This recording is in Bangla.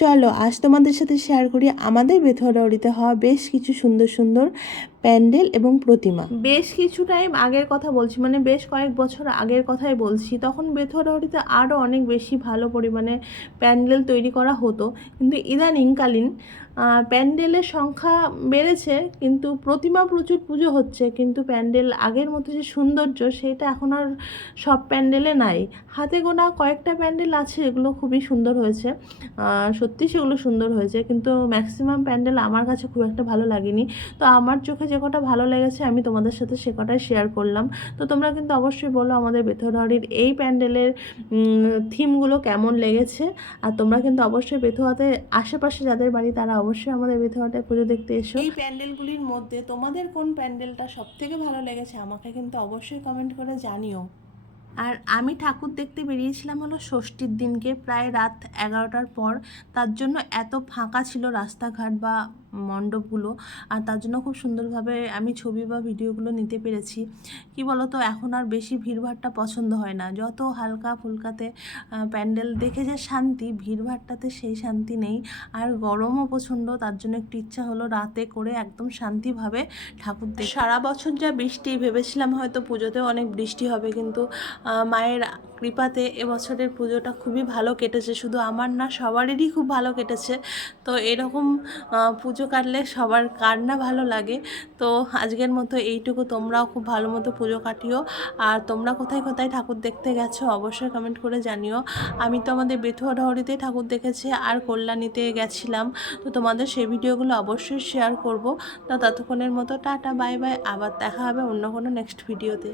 চলো আজ তোমাদের সাথে শেয়ার করি আমাদের বেথুয়াডাউরিতে হওয়া বেশ কিছু সুন্দর সুন্দর প্যান্ডেল এবং প্রতিমা। বেশ কিছু টাইম আগের কথা বলছি, মানে বেশ কয়েক বছর আগের কথাই বলছি। তখন বেথুয়াডাউরিতে আরও অনেক বেশি ভালো পরিমাণে প্যান্ডেল তৈরি করা হতো, কিন্তু ইদানিংকালীন প্যান্ডেলের সংখ্যা বেড়েছে, কিন্তু প্রতিমা প্রচুর পুজো হচ্ছে, কিন্তু প্যান্ডেল আগের মতো যে সৌন্দর্য সেটা এখন আর সব প্যান্ডেলে নাই। হাতে গোনা কয়েকটা প্যান্ডেল আছে এগুলো খুবই সুন্দর হয়েছে, সত্যি সেগুলো সুন্দর হয়েছে, কিন্তু ম্যাক্সিমাম প্যান্ডেল আমার কাছে খুব একটা ভালো লাগেনি। তো আমার চোখে যে কটা ভালো লেগেছে আমি তোমাদের সাথে সে কটাই শেয়ার করলাম। তো তোমরা কিন্তু অবশ্যই বলো আমাদের বেথুয়াডাউরির এই প্যান্ডেলের থিমগুলো কেমন লেগেছে। আর তোমরা কিন্তু অবশ্যই বেথুয়াতে আশেপাশে যাদের বাড়ি তারা অবশ্যই আমাদের বেথুয়াটায় পুজো দেখতে এসো। এই প্যান্ডেলগুলির মধ্যে তোমাদের কোন প্যান্ডেলটা সবথেকে ভালো লেগেছে আমাকে কিন্তু অবশ্যই কমেন্ট করে জানিও। আর আমি ঠাকুর দেখতে বেরিয়েছিলাম হলো ষষ্ঠীর দিনকে, প্রায় রাত 11টার পর। তার জন্য এত ফাঁকা ছিল রাস্তাঘাট বা মণ্ডপগুলো, আর তার জন্য খুব সুন্দরভাবে আমি ছবি বা ভিডিওগুলো নিতে পেরেছি। কি বলো তো, এখন আর বেশি ভিড়ভাড়টা পছন্দ হয় না, যত হালকা ফুলকাতে প্যান্ডেল দেখে যে শান্তি, ভিড়ভাড়টাতে সেই শান্তি নেই। আর গরমও প্রচণ্ড, তার জন্য একটু ইচ্ছা হলো রাতে করে একদম শান্তিভাবে ঠাকুর দেখে। সারা বছর যা বৃষ্টি, ভেবেছিলাম হয়তো পুজোতেও অনেক বৃষ্টি হবে, কিন্তু মায়ের কৃপাতে এবছরের পুজোটা খুবই ভালো কেটেছে। শুধু আমার না, সবারই খুব ভালো কেটেছে। তো এরকম পুজো কাটলে সবার কার না ভালো লাগে। তো আজকের মতো এইটুকু, তোমরাও খুব ভালো মতো পুজো কাটিও। আর তোমরা কোথায় কোথায় ঠাকুর দেখতে গেছো অবশ্যই কমেন্ট করে জানিও। আমি তো আমাদের বেথুয়াডাউরিতেই ঠাকুর দেখেছি, আর কল্যাণীতে গেছিলাম। তো তোমাদের সেই ভিডিওগুলো অবশ্যই শেয়ার করব। তো ততক্ষণের মতো টাটা, বাই বাই, আবার দেখা হবে অন্য কোনো নেক্সট ভিডিওতে।